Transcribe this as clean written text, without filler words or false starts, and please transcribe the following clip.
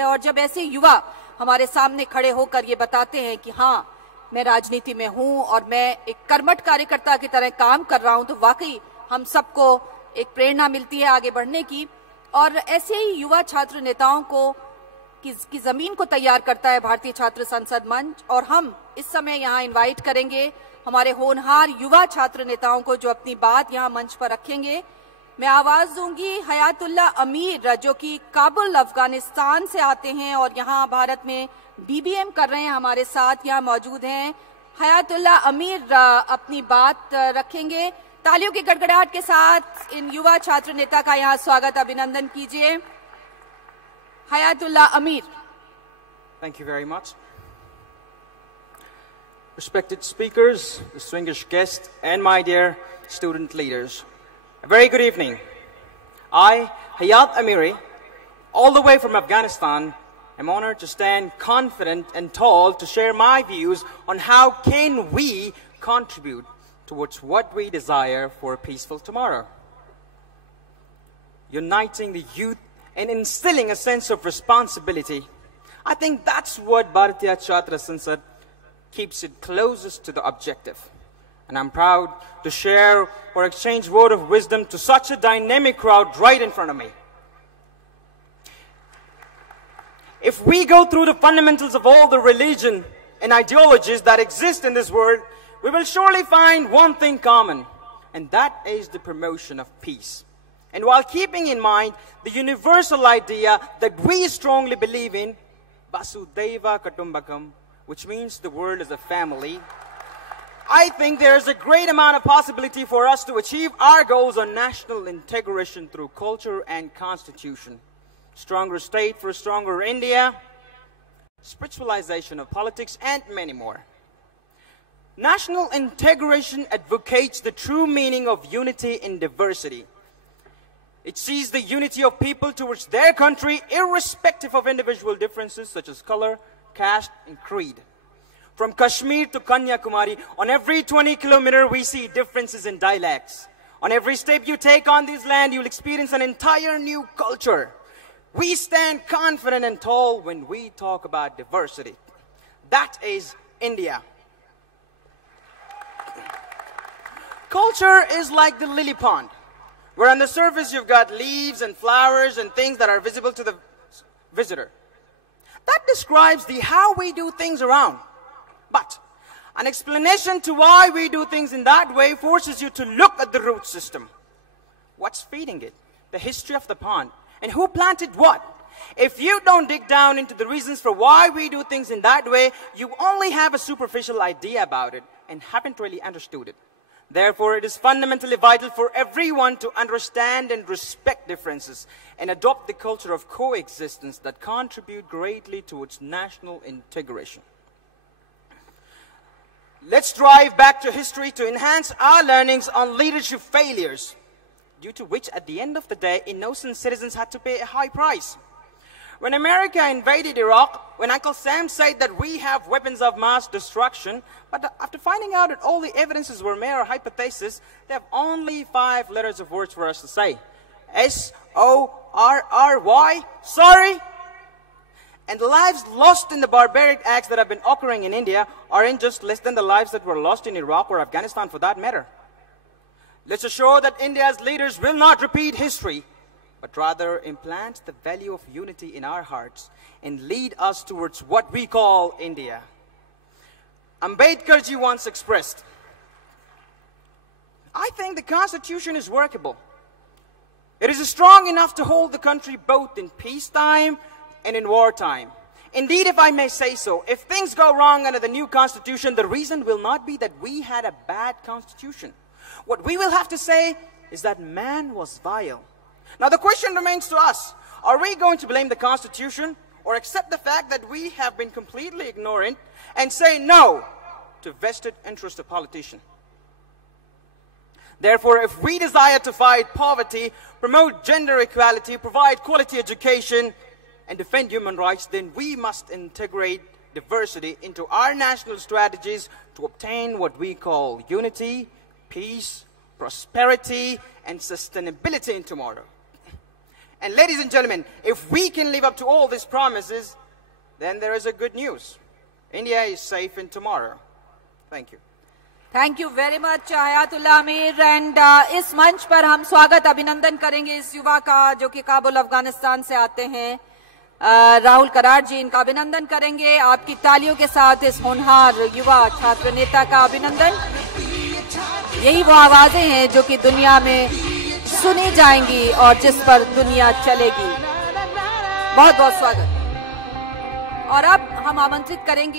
और जब ऐसे युवा हमारे सामने खड़े होकर ये बताते हैं कि हाँ, मैं राजनीति में हूं और मैं एक कर्मठ कार्यकर्ता की तरह काम कर रहा हूं, तो वाकई हम सबको एक प्रेरणा मिलती है आगे बढ़ने की। और ऐसे ही युवा छात्र नेताओं को की जमीन को तैयार करता है भारतीय छात्र संसद मंच। और हम इस समय यहाँ इनवाइट करेंगे हमारे होनहार युवा छात्र नेताओं को जो अपनी बात यहाँ मंच पर रखेंगे। मैं आवाज दूंगी हयातुल्लाह अमीर, जो कि काबुल अफगानिस्तान से आते हैं और यहाँ भारत में बीबीएम कर रहे हैं, हमारे साथ यहाँ मौजूद हैं। हयातुल्लाह अमीर अपनी बात रखेंगे। तालियों की गड़गड़ाहट के साथ इन युवा छात्र नेता का यहाँ स्वागत, अभिनंदन कीजिए। Hayatullah Amiree. Thank you very much. Respected speakers, distinguished guests, and my dear student leaders, a very good evening. I, Hayat Amiree, all the way from Afghanistan, am honored to stand confident and tall to share my views on how can we contribute towards what we desire for a peaceful tomorrow. Uniting the youth and instilling a sense of responsibility. I think that's what Bharatiya Chhatra Sansad keeps it closest to the objective. And I'm proud to share or exchange word of wisdom to such a dynamic crowd right in front of me. If we go through the fundamentals of all the religion and ideologies that exist in this world, we will surely find one thing common, and that is the promotion of peace. And while keeping in mind the universal idea that we strongly believe in, Vasudhaiva Kutumbakam, which means the world is a family, I think there is a great amount of possibility for us to achieve our goals on national integration through culture and constitution. Stronger state for a stronger India, spiritualization of politics, and many more. National integration advocates the true meaning of unity in diversity. It sees the unity of people towards their country, irrespective of individual differences such as color, caste, and creed. From Kashmir to Kanyakumari, on every 20 kilometers we see differences in dialects. On every step you take on this land, you'll experience an entire new culture. We stand confident and tall when we talk about diversity. That is India. Culture is like the lily pond, where on the surface you've got leaves and flowers and things that are visible to the visitor. That describes the how we do things around. But an explanation to why we do things in that way forces you to look at the root system. What's feeding it? The history of the pond. And who planted what? If you don't dig down into the reasons for why we do things in that way, you only have a superficial idea about it and haven't really understood it. Therefore, it is fundamentally vital for everyone to understand and respect differences and adopt the culture of coexistence that contribute greatly towards national integration. Let's drive back to history to enhance our learnings on leadership failures, due to which, at the end of the day, innocent citizens had to pay a high price. When America invaded Iraq, when Uncle Sam said that we have weapons of mass destruction, but after finding out that all the evidences were mere hypothesis, they have only 5 letters of words for us to say. S-O-R-R-Y, sorry. And the lives lost in the barbaric acts that have been occurring in India aren't just less than the lives that were lost in Iraq or Afghanistan for that matter. Let's assure that India's leaders will not repeat history, but rather implant the value of unity in our hearts and lead us towards what we call India. Ambedkarji once expressed, I think the Constitution is workable. It is strong enough to hold the country both in peacetime and in wartime. Indeed, if I may say so, if things go wrong under the new Constitution, the reason will not be that we had a bad Constitution. What we will have to say is that man was vile. Now the question remains to us, are we going to blame the Constitution or accept the fact that we have been completely ignorant and say no to vested interest of politicians? Therefore, if we desire to fight poverty, promote gender equality, provide quality education, and defend human rights, then we must integrate diversity into our national strategies to obtain what we call unity, peace, prosperity, and sustainability in tomorrow. And ladies and gentlemen, if we can live up to all these promises, then there is a good news. India is safe in tomorrow. Thank you. Thank you very much Hayatullah अमीर। And इस मंच पर हम स्वागत अभिनंदन करेंगे इस युवा का जो कि काबुल अफगानिस्तान से आते हैं, राहुल कराड़ जी, इनका अभिनंदन करेंगे आपकी तालियों के साथ। इस होनहार युवा छात्र नेता का अभिनंदन। यही वो आवाजें हैं जो कि दुनिया में सुनी जाएंगी और जिस पर दुनिया चलेगी। बहुत बहुत स्वागत। और अब हम आमंत्रित करेंगे